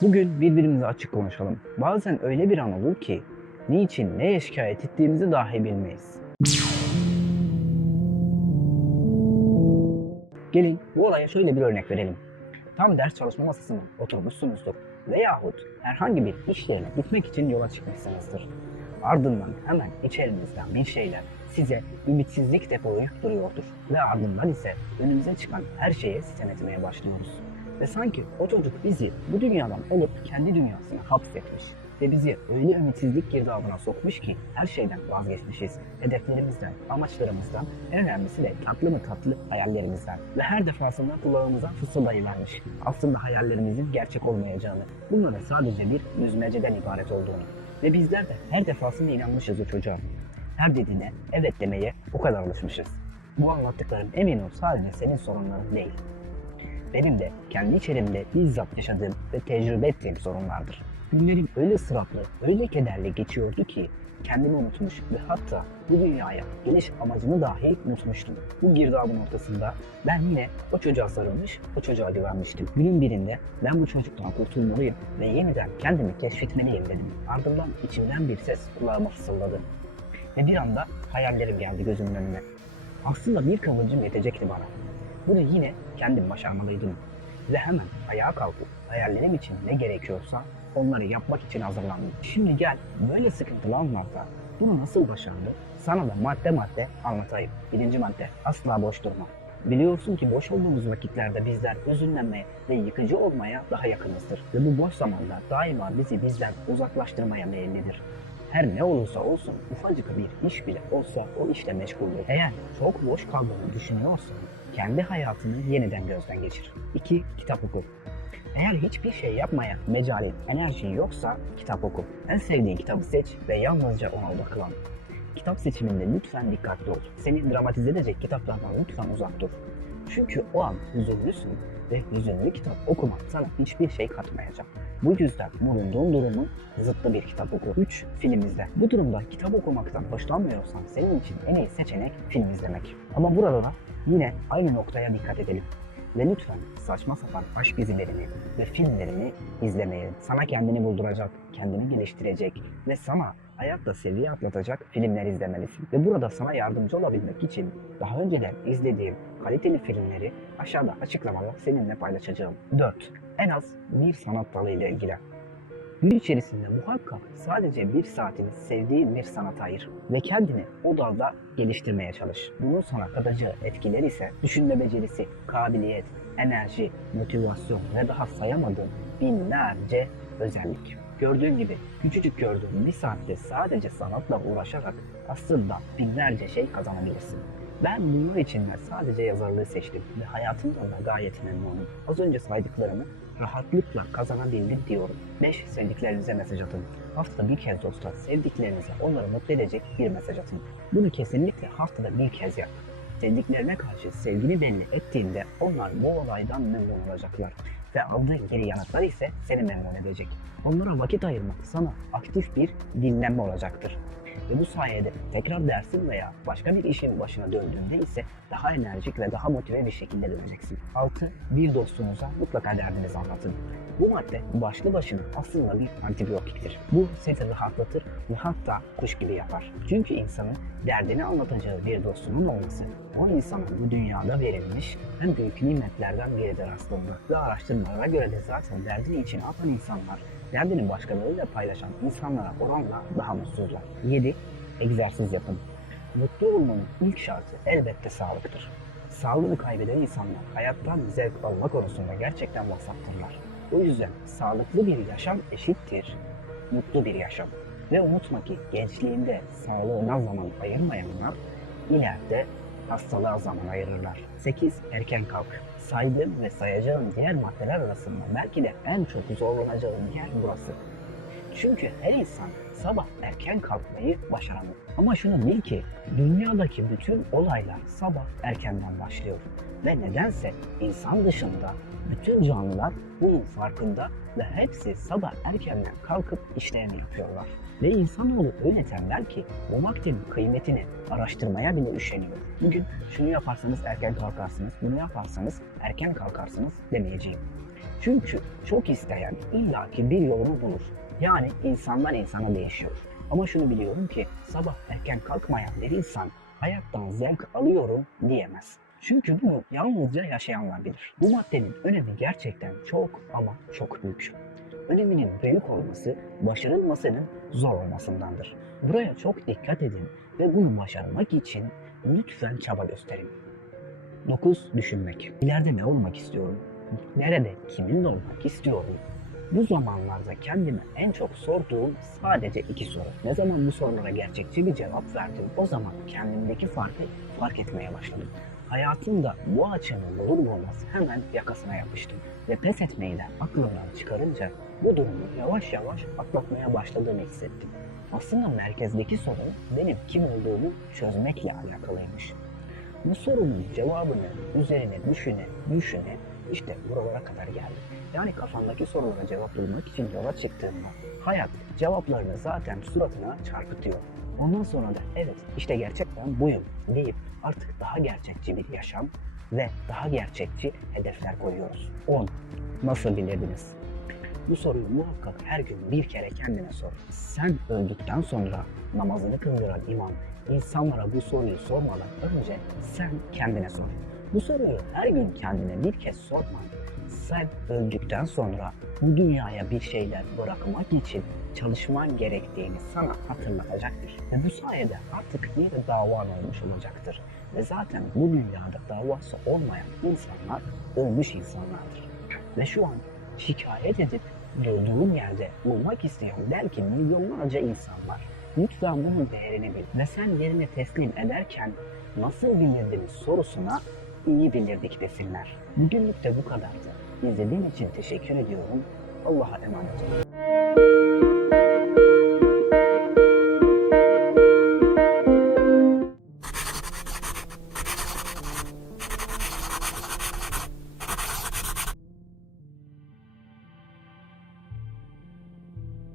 Bugün birbirimize açık konuşalım. Bazen öyle bir an olur ki niçin, neye şikayet ettiğimizi dahi bilmeyiz. Gelin bu olaya şöyle bir örnek verelim. Tam ders çalışma masasına oturmuşsunuzdur veyahut herhangi bir iş yerine gitmek için yola çıkmışsınızdır. Ardından hemen içerinizden bir şeyler size ümitsizlik depolayıp duruyordur ve ardından ise önümüze çıkan her şeye sitem etmeye başlıyoruz. Ve sanki o çocuk bizi bu dünyadan alıp kendi dünyasına hapsetmiş ve bizi öyle ümitsizlik girdabına sokmuş ki her şeyden vazgeçmişiz. Hedeflerimizden, amaçlarımızdan, en önemlisi de tatlı mı tatlı hayallerimizden. Ve her defasında kulağımıza fısıldayıvermiş. Aslında hayallerimizin gerçek olmayacağını, bunların sadece bir düzmeceden ibaret olduğunu. Ve bizler de her defasında inanmışız o çocuğa. Her dediğine evet demeye o kadar alışmışız. Bu anlattıklarım emin ol sadece senin sorunların değil. Benim de kendi içerimde bizzat yaşadığım ve tecrübe ettiğim sorunlardır. Günlerim öyle ıstıraplı, öyle kederli geçiyordu ki kendimi unutmuş ve hatta bu dünyaya geliş amacını dahi unutmuştum. Bu girdabın ortasında ben yine o çocuğa sarılmış, o çocuğa güvenmiştim. Günün birinde ben bu çocuktan kurtulmalıyım ve yeniden kendimi keşfetmeliyim dedim. Ardından içimden bir ses kulağıma fısıldadı. Ve bir anda hayallerim geldi gözümün önüne. Aslında bir kıvılcım yetecekti bana. Bunu yine kendim başarmalıydım. Ve hemen ayağa kalkıp hayallerim için ne gerekiyorsa onları yapmak için hazırlandım. Şimdi gel böyle sıkıntılı anlarda bunu nasıl başardı sana da madde madde anlatayım. Birinci madde, asla boş durma. Biliyorsun ki boş olduğumuz vakitlerde bizler üzünlenmeye ve yıkıcı olmaya daha yakınızdır. Ve bu boş zamanlar daima bizi bizden uzaklaştırmaya meyillidir. Her ne olursa olsun ufacık bir iş bile olsa o işle meşguldür. Eğer çok boş kaldığını düşünüyorsan kendi hayatını yeniden gözden geçir. 2. Kitap oku. Eğer hiçbir şey yapmaya mecalin, enerjin yoksa kitap oku. En sevdiğin kitabı seç ve yalnızca ona odaklan. Kitap seçiminde lütfen dikkatli ol. Seni dramatize edecek kitaplardan lütfen uzak dur. Çünkü o an hüzünlüsün ve hüzünlü kitap okumak sana hiçbir şey katmayacak. Bu yüzden bulunduğun durumun zıttı bir kitap oku. 3. Film izle. Bu durumda kitap okumaktan hoşlanmıyorsan senin için en iyi seçenek film izlemek. Ama burada da yine aynı noktaya dikkat edelim. Ve lütfen saçma sapan aşk dizilerini ve filmlerini izlemeyin. Sana kendini bulduracak, kendini geliştirecek ve sana hayatta seviye atlatacak filmler izlemelisin. Ve burada sana yardımcı olabilmek için daha önceden izlediğim kaliteli filmleri aşağıda açıklamada seninle paylaşacağım. 4. En az bir sanat dalıyla ilgilen. Gün içerisinde muhakkak sadece bir saatini sevdiğin bir sanata ayır ve kendini o dalda geliştirmeye çalış. Bunun sana katacağı etkiler ise düşünme becerisi, kabiliyet, enerji, motivasyon ve daha sayamadığım binlerce özellik. Gördüğün gibi küçücük gördüğün bir saatte sadece sanatla uğraşarak aslında binlerce şey kazanabilirsin. Ben bunlar içinden sadece yazarlığı seçtim ve hayatımdan da gayet memnunum. Az önce saydıklarımı rahatlıkla kazanabildim diyorum. 5. Sevdiklerinize mesaj atın. Haftada bir kez dostlar sevdiklerinize onları mutlu edecek bir mesaj atın. Bunu kesinlikle haftada bir kez yap. Sevdiklerine karşı sevgini belli ettiğinde onlar bu olaydan memnun olacaklar. Ve aldığın geri yanıtlar ise seni memnun edecek. Onlara vakit ayırmak sana aktif bir dinlenme olacaktır. Ve bu sayede tekrar dersin veya başka bir işin başına döndüğünde ise daha enerjik ve daha motive bir şekilde döneceksin. 6. Bir dostunuza mutlaka derdinizi anlatın. Bu madde başlı başına aslında bir antibiyotiktir. Bu seni rahatlatır ve hatta kuş gibi yapar. Çünkü insanın derdini anlatacağı bir dostunun olması o insana bu dünyada verilmiş en büyük nimetlerden biridir aslında. Ve araştırmalara göre de zaten derdini içine atan insanlar derdini başkalarıyla paylaşan insanlara oranla daha mutsuzlar. 7. Egzersiz yapın. Mutlu olmanın ilk şartı elbette sağlıktır. Sağlığını kaybeden insanlar hayattan zevk alma konusunda gerçekten vasaktırlar. O yüzden sağlıklı bir yaşam eşittir mutlu bir yaşam. Ve unutma ki gençliğinde sağlığına zaman ayırmayanlar ileride hastalığa zaman ayırırlar. 8. Erken kalk. Saydığım ve sayacağım diğer maddeler arasında belki de en çok zorlanacağım yer burası. Çünkü her insan sabah erken kalkmayı başaramıyor. Ama şunu bil ki dünyadaki bütün olaylar sabah erkenden başlıyor. Ve nedense insan dışında bütün canlılar bunun farkında ve hepsi sabah erkenden kalkıp işlerini yapıyorlar. Ve insanoğlu öyle tembel ki o vaktin kıymetini araştırmaya bile üşeniyor. Bugün şunu yaparsanız erken kalkarsınız, bunu yaparsanız erken kalkarsınız demeyeceğim. Çünkü çok isteyen illaki bir yolunu bulur. Yani insandan insana değişiyor. Ama şunu biliyorum ki sabah erken kalkmayan bir insan hayattan zevk alıyorum diyemez. Çünkü bunu yalnızca yaşayanlar bilir. Bu maddenin önemi gerçekten çok ama çok büyük. Öneminin büyük olması başarılmasının zor olmasındandır. Buraya çok dikkat edin ve bunu başarmak için lütfen çaba gösterin. 9. Düşünmek. İleride ne olmak istiyorum? Nerede, kiminle olmak istiyorum? Bu zamanlarda kendime en çok sorduğum sadece 2 soru. Ne zaman bu sorulara gerçekçi bir cevap verdim, o zaman kendimdeki fark etmeye başladım. Hayatımda bu açının bulur bulmaz hemen yakasına yapıştım. Ve pes etmeyi de aklımdan çıkarınca bu durumu yavaş yavaş atlatmaya başladığımı hissettim. Aslında merkezdeki sorun benim kim olduğumu çözmekle alakalıymış. Bu sorunun cevabını üzerine düşüne işte buralara kadar geldim. Yani kafandaki sorulara cevap bulmak için yola çıktığımda hayat cevaplarını zaten suratına çarpıtıyor. Ondan sonra da evet işte gerçekten buyum deyip artık daha gerçekçi bir yaşam ve daha gerçekçi hedefler koyuyoruz. 10. Nasıl bilirdiniz? Bu soruyu muhakkak her gün bir kere kendine sor. Sen öldükten sonra namazını kıldıran imam insanlara bu soruyu sormadan önce sen kendine sor. Bu soruyu her gün kendine bir kez sorman, sen öldükten sonra bu dünyaya bir şeyler bırakmak için çalışman gerektiğini sana hatırlatacaktır. Ve bu sayede artık bir davan olmuş olacaktır. Ve zaten bu dünyada davası olmayan insanlar ölmüş insanlardır. Ve şu an şikayet edip durduğun yerde bulmak isteyen belki milyonlarca insan var. Lütfen bunun değerini bil ve sen yerine teslim ederken nasıl bilirdiniz sorusuna iyi bilirdik desinler. Bugünlük de bu kadardı. İzlediğin için teşekkür ediyorum. Allah'a emanet olun.